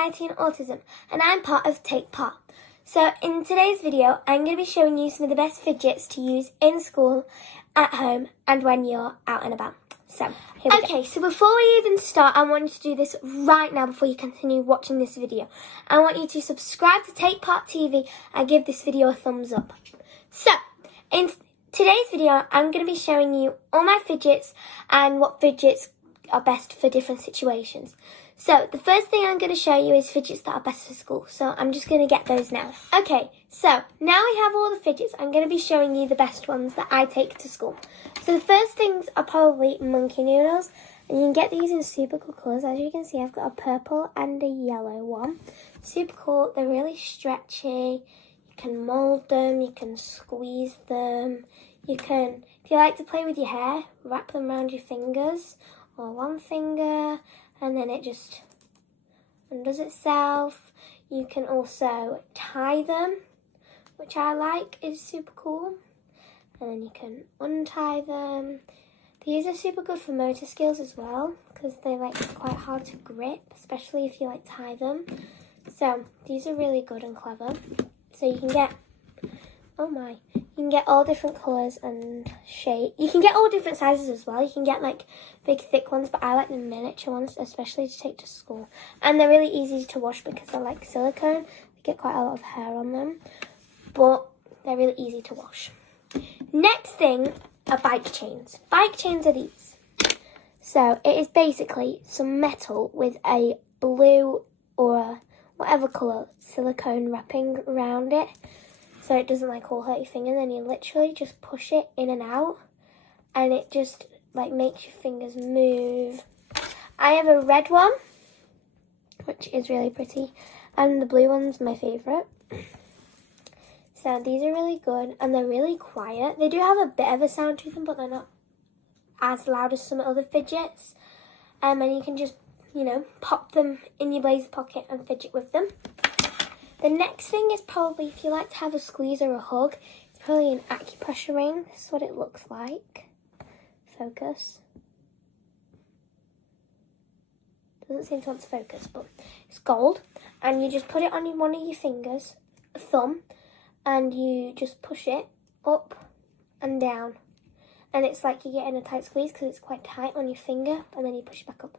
Anxiety and Autism, and I'm part of Take Part. So in today's video, I'm going to be showing you some of the best fidgets to use in school, at home, and when you're out and about. So, here we go. So before we even start, I want you to do this right now before you continue watching this video. I want you to subscribe to Take Part TV and give this video a thumbs up. So, in today's video, I'm going to be showing you all my fidgets and what fidgets are best for different situations. So, the first thing I'm going to show you is fidgets that are best for school. So, I'm just going to get those now. Okay, so now we have all the fidgets. I'm going to be showing you the best ones that I take to school. So, the first things are probably monkey noodles. And you can get these in super cool colours. As you can see, I've got a purple and a yellow one. Super cool. They're really stretchy. You can mould them. You can squeeze them. You can, if you like to play with your hair, wrap them around your fingers or one finger, and then it just undoes itself. You can also tie them, which I like, is super cool. And then you can untie them. These are super good for motor skills as well, because they're like quite hard to grip, especially if you like tie them. So these are really good and clever. So you can get, you can get all different colours and shape. You can get all different sizes as well. You can get like big thick ones, but I like the miniature ones, especially to take to school. And they're really easy to wash because they're like silicone. They get quite a lot of hair on them, but they're really easy to wash. Next thing are bike chains. Bike chains are these. So it is basically some metal with a blue or whatever colour silicone wrapping around it, so it doesn't like all hurt your finger. Then you literally just push it in and out, and it just like makes your fingers move. I have a red one, which is really pretty, and the blue one's my favourite. So these are really good, and they're really quiet. They do have a bit of a sound to them, but they're not as loud as some other fidgets. And you can just, pop them in your blazer pocket and fidget with them. The next thing is probably, if you like to have a squeeze or a hug, it's probably an acupressure ring. This is what it looks like. Focus. Doesn't seem to want to focus, but it's gold. And you just put it on one of your fingers, a thumb, and you just push it up and down. And it's like you're getting a tight squeeze because it's quite tight on your finger, and then you push it back up.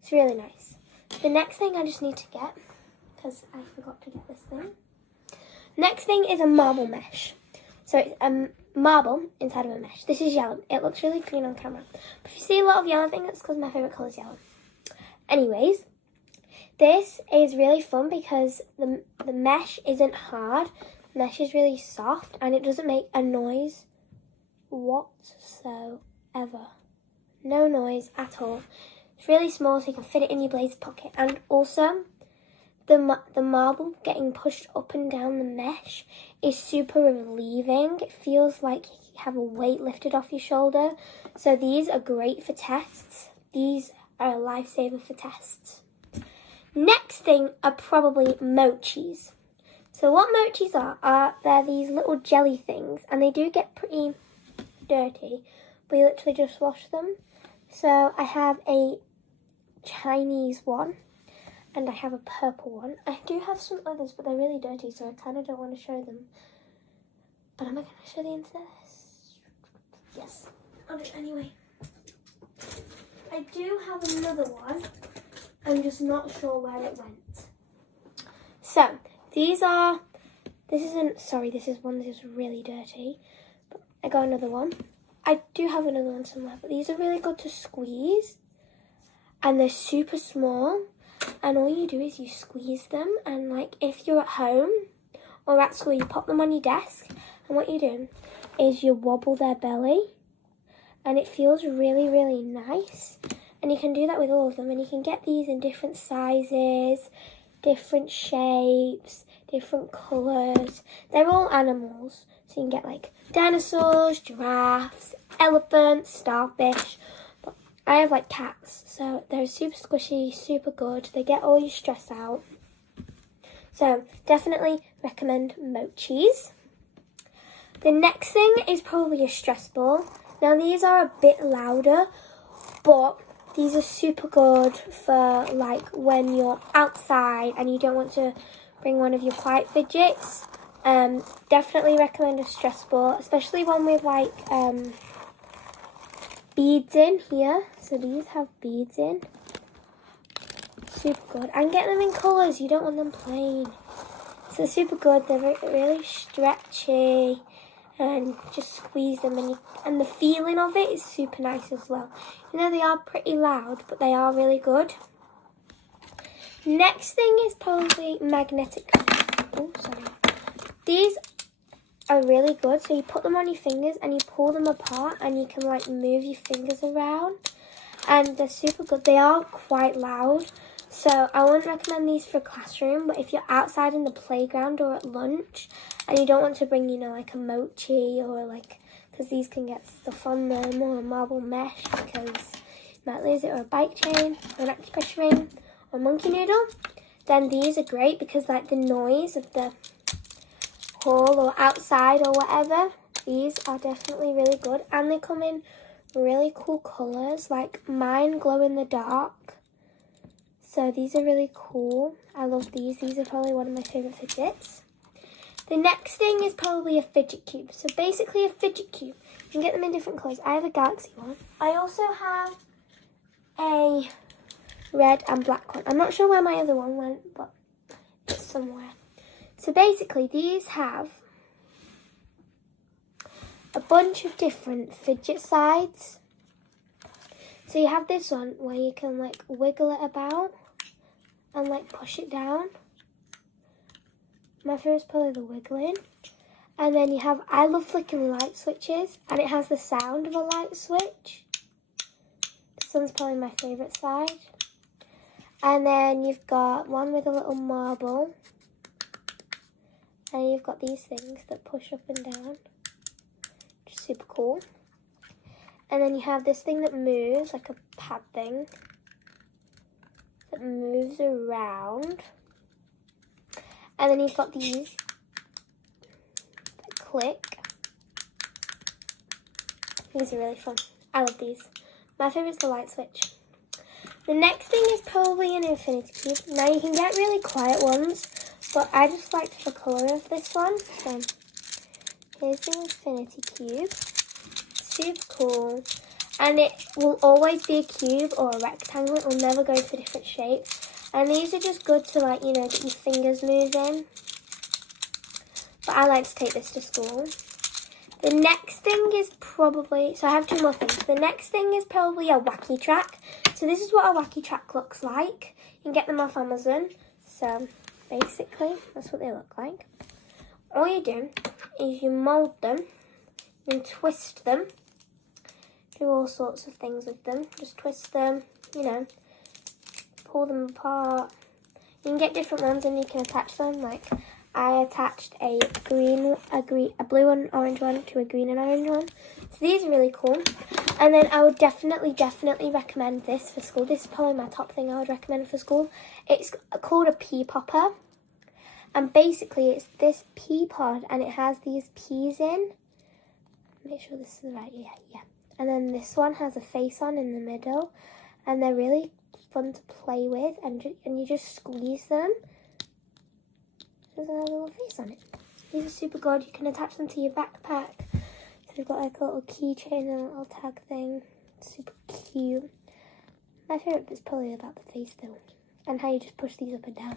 It's really nice. The next thing I just need to get, because I forgot to get this thing. Next thing is a marble mesh. So it's a marble inside of a mesh. This is yellow. It looks really green on camera. But if you see a lot of yellow things, that's because my favourite colour is yellow. Anyways, this is really fun because the mesh isn't hard. The mesh is really soft and it doesn't make a noise whatsoever. No noise at all. It's really small, so you can fit it in your blazer pocket. And also, the marble getting pushed up and down the mesh is super relieving. It feels like you have a weight lifted off your shoulder. So these are great for tests. These are a lifesaver for tests. Next thing are probably mochis. So what mochis are they're these little jelly things, and they do get pretty dirty, but you literally just wash them. So I have a Chinese one, and I have a purple one. I do have some others, but they're really dirty, so I kind of don't want to show them. But am I going to show the internet this? Yes, I'll do it anyway. I do have another one. I'm just not sure where it went. So, this is one that is really dirty. But I got another one. I do have another one somewhere, but these are really good to squeeze. And they're super small. And all you do is you squeeze them. And like if you're at home or at school, you pop them on your desk. And what you do is you wobble their belly. And it feels really, really nice. And you can do that with all of them. And you can get these in different sizes, different shapes, different colours. They're all animals. So you can get like dinosaurs, giraffes, elephants, starfish. But I have like cats. So they're super squishy, super good. They get all your stress out. So definitely recommend mochis. The next thing is probably a stress ball. Now these are a bit louder, but These are super good for like when you're outside and you don't want to bring one of your quiet fidgets. Definitely recommend a stress ball, especially one with like beads in here. So these have beads in. Super good. And get them in colours, you don't want them plain. So they're super good, they're really stretchy, and just squeeze them, and the feeling of it is super nice as well. You know, they are pretty loud, but they are really good. Next thing is probably magnetic. Oh, sorry. These are really good. So you put them on your fingers and you pull them apart, and you can like move your fingers around, and they're super good. They are quite loud. So I wouldn't recommend these for a classroom, but if you're outside in the playground or at lunch and you don't want to bring, you know, like a mochi or like, because these can get stuff on them, or a marble mesh because you might lose it, or a bike chain, or an acupressure ring, or a monkey noodle, then these are great because like the noise of the hall or outside or whatever, these are definitely really good. And they come in really cool colours, like mine glow in the dark. So these are really cool. I love these. These are probably one of my favourite fidgets. The next thing is probably a fidget cube. So basically a fidget cube. You can get them in different colours. I have a galaxy one. I also have a red and black one. I'm not sure where my other one went, but it's somewhere. So basically these have a bunch of different fidget sides. So you have this one where you can like wiggle it about and like push it down. My favourite is probably the wiggling. And then you have, I love flicking light switches, and it has the sound of a light switch. This one's probably my favourite side. And then you've got one with a little marble. And you've got these things that push up and down, which is super cool. And then you have this thing that moves, like a pad thing, that moves around. And then you've got these that click. These are really fun. I love these. My favourite's the light switch. The next thing is probably an infinity cube. Now you can get really quiet ones, but I just liked the colour of this one. So here's the infinity cube. Super cool, and it will always be a cube or a rectangle. It will never go to a different shape, and these are just good to like, you know, get your fingers moving. But I like to take this to school. The next thing is probably, so I have two more things. The next thing is probably a wacky track. So this is what a wacky track looks like. You can get them off Amazon. So basically that's what they look like. All you do is you mould them and twist them. Do all sorts of things with them. Just twist them, you know, pull them apart. You can get different ones and you can attach them. Like I attached a blue and orange one to a green and orange one. So these are really cool. And then I would definitely recommend this for school. This is probably my top thing I would recommend for school. It's called a pea popper. And basically it's this pea pod and it has these peas in. Make sure this is right. Yeah. And then this one has a face on in the middle, and they're really fun to play with, and you just squeeze them. There's a little face on it. These are super good. You can attach them to your backpack. So they've got like a little keychain and a little tag thing. Super cute. My favourite bit's probably about the face though, and how you just push these up and down.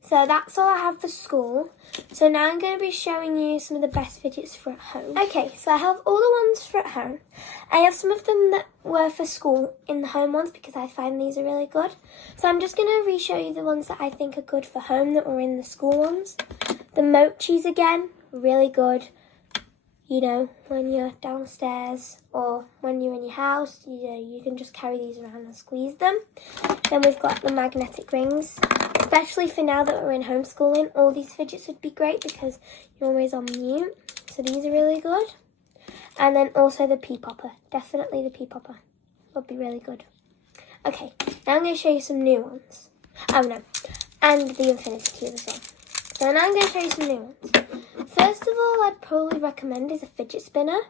So that's all I have for school. So now I'm going to be showing you some of the best fidgets for at home. Okay, so I have all the ones for at home. I have some of them that were for school in the home ones because I find these are really good. So I'm just going to re-show you the ones that I think are good for home that were in the school ones. The mochis again, really good. You know, when you're downstairs or when you're in your house, you can just carry these around and squeeze them. Then we've got the magnetic rings. Especially for now that we're in homeschooling, all these fidgets would be great because you're always on mute. So these are really good. And then also the pea popper. Definitely the pea popper would be really good. Okay, now I'm going to show you some new ones. Oh no, and the infinity cube as well. So now I'm going to show you some new ones. First of all, I'd probably recommend is a fidget spinner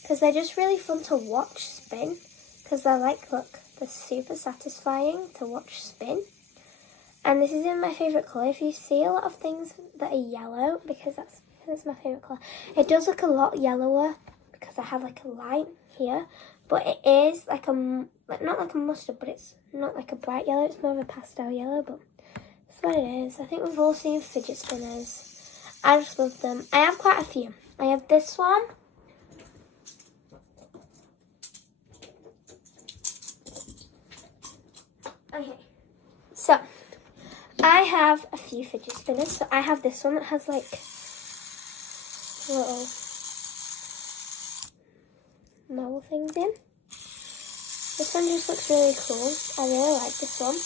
because they're just really fun to watch spin because they're like, look, They're super satisfying to watch spin. And this is in my favourite colour. If you see a lot of things that are yellow, because that's my favourite colour, it does look a lot yellower because I have like a light here. But it is like not like a mustard, but it's not like a bright yellow. It's more of a pastel yellow, but that's what it is. I think we've all seen fidget spinners. I just love them. I have quite a few. I have this one. Okay. So, I have a few fidget spinners. So I have this one that has like little marble things in. This one just looks really cool. I really like this one.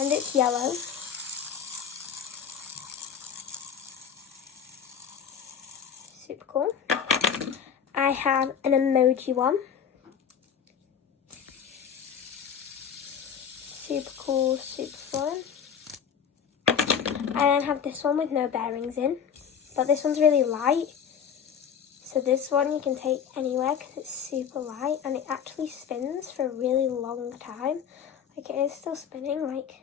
And it's yellow. Super cool. I have an emoji one. Super cool, super fun. I then have this one with no bearings in. But this one's really light. So this one you can take anywhere because it's super light and it actually spins for a really long time. Like it is still spinning, like.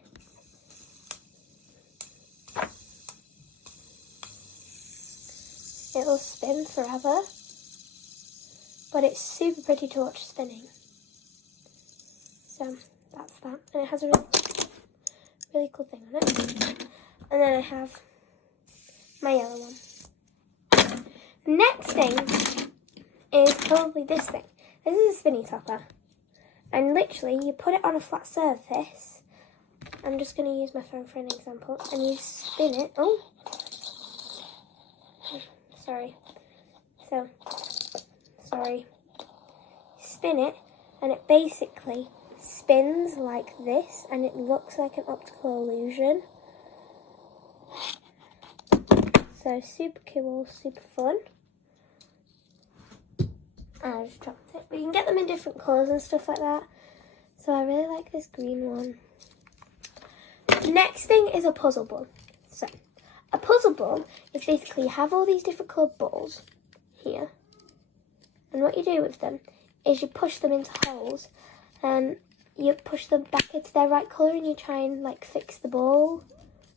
It'll spin forever. But it's super pretty to watch spinning. So that's that. And it has a really cool thing on it. And then I have my yellow one. Next thing is probably this thing. This is a spinny topper. And literally, you put it on a flat surface. I'm just going to use my phone for an example. And you spin it. Oh. Sorry. Spin it. And it basically spins like this. And it looks like an optical illusion. So super cool, super fun. I just dropped it. But you can get them in different colours and stuff like that. So I really like this green one. Next thing is a puzzle ball. So a puzzle ball is basically you have all these different coloured balls here. And what you do with them is you push them into holes. And you push them back into their right colour and you try and like fix the ball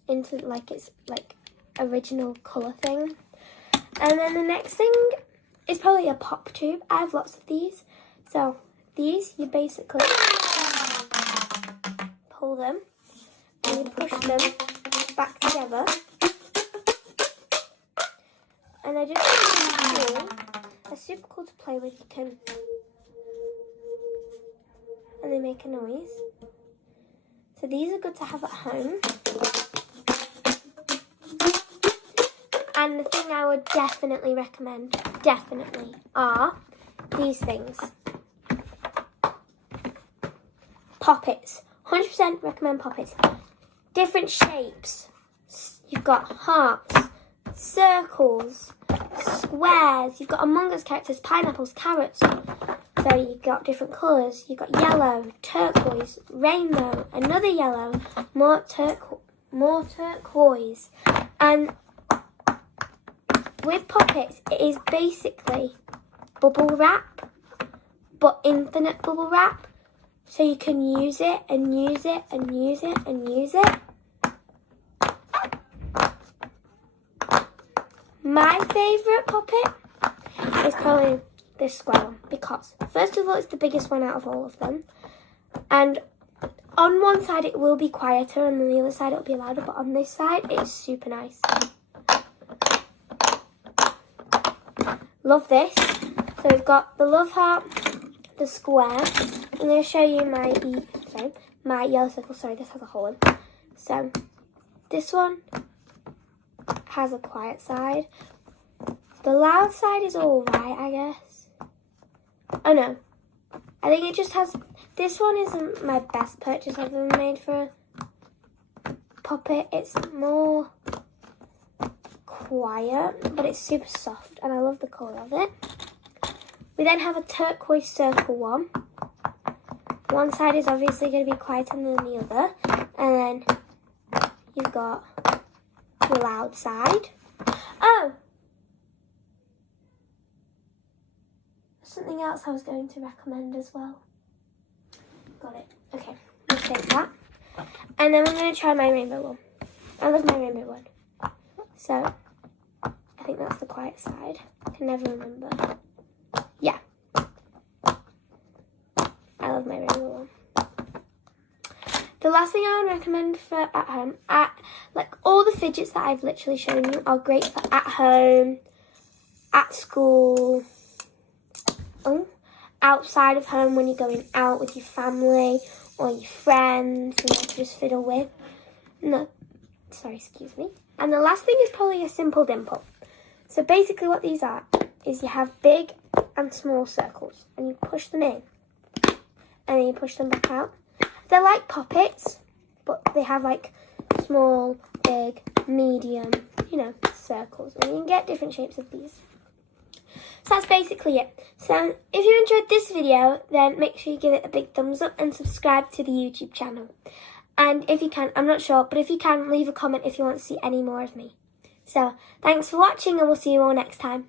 into like its like original colour thing. And then the next thing is probably a pop tube. I have lots of these. So these you basically pull them and you push them back together. And they're just really cool. They're super cool to play with. You can, and they make a noise. So these are good to have at home. And the thing I would definitely recommend, are these things. Poppets. 100% recommend poppets. Different shapes. You've got hearts, circles, squares. You've got Among Us characters, pineapples, carrots. So you've got different colours. You've got yellow, turquoise, rainbow, another yellow, more turquoise. And with poppets, it is basically bubble wrap, but infinite bubble wrap. So you can use it and use it and use it and use it. My favourite poppet is probably this square one because, first of all, it's the biggest one out of all of them. And on one side it will be quieter and on the other side it will be louder, but on this side it's super nice. Love this. So we've got the love heart, the square. I'm going to show you my yellow circle. Sorry, this has a hole in. So this one has a quiet side. The loud side is alright, I guess. Oh no. I think it just has... This one isn't my best purchase I've ever made for a puppet. It's more quiet, but it's super soft and I love the colour of it. We then have a turquoise circle one. One side is obviously going to be quieter than the other. And then you've got the loud side. Oh! Something else I was going to recommend as well. Okay, let's take that. And then we're going to try my rainbow one. I love my rainbow one. So, I think that's the quiet side. I can never remember. Yeah. I love my rainbow one. The last thing I would recommend for at home, like all the fidgets that I've literally shown you are great for at home, at school, outside of home when you're going out with your family or your friends and to just fiddle with. No, sorry, excuse me. And the last thing is probably a simple dimple. So basically what these are is you have big and small circles and you push them in and then you push them back out. They're like poppets, but they have like small, big, medium, circles. And you can get different shapes of these. So that's basically it. So if you enjoyed this video, then make sure you give it a big thumbs up and subscribe to the YouTube channel. And if you can, I'm not sure, but if you can, leave a comment if you want to see any more of me. So thanks for watching and we'll see you all next time.